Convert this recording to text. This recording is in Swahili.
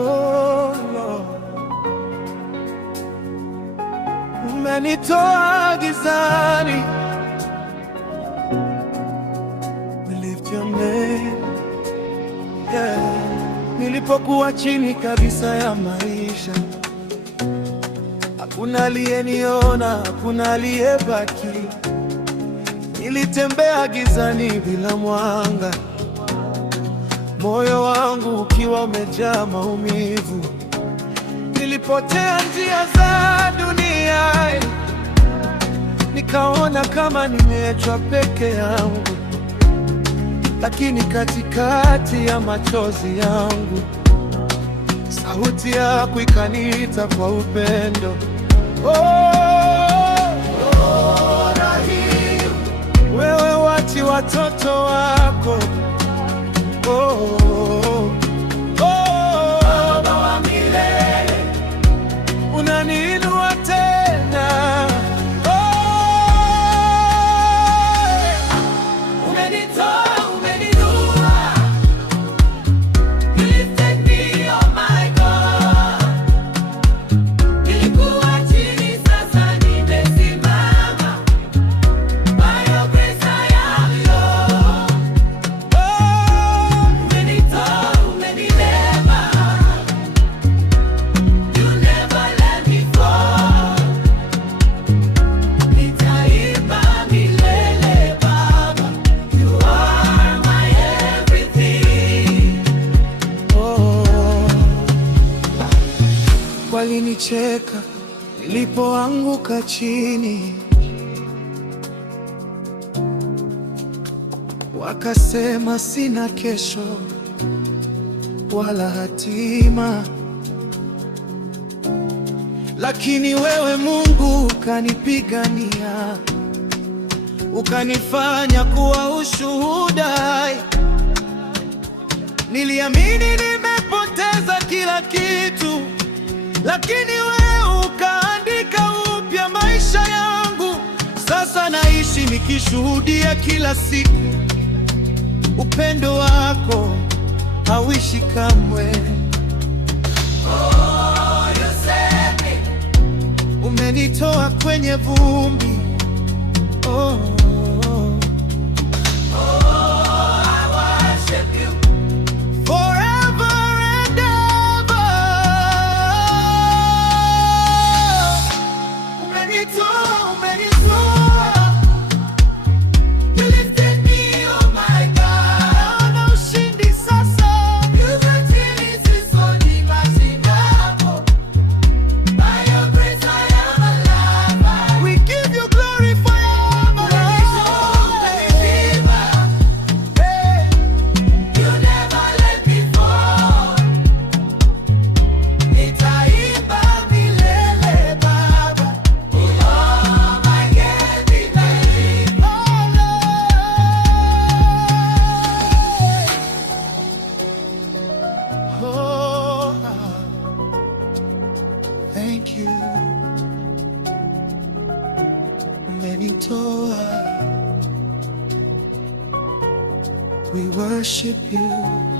Oh Lord, umenitoa gizani. We lift your name, yeah. Nilipokuwa chini kabisa ya maisha, hakuna aliyeniona, hakuna aliyebaki. Nilitembea gizani bila mwanga, moyo wangu ukiwa umejaa maumivu. Nilipotea njia za dunia, nikaona kama nimeachwa peke yangu. Lakini katikati ya machozi yangu, sauti yako ikaniita kwa upendo. Oh, Rahim, wewe wati watoto wako. Oh, Baba wa milele, unaniinua tena. Umenitoa walinicheka nilipoanguka chini, wakasema sina kesho wala hatima. Lakini wewe Mungu ukanipigania, ukanifanya kuwa ushuhuda. Niliamini nimepoteza kila kitu, lakini wewe ukaandika upya maisha yangu. Sasa naishi nikishuhudia kila siku, upendo wako hauishi kamwe. Oh, you saved me. Umenitoa kwenye vumbi. Oh, thank you, umenitoa. We worship you.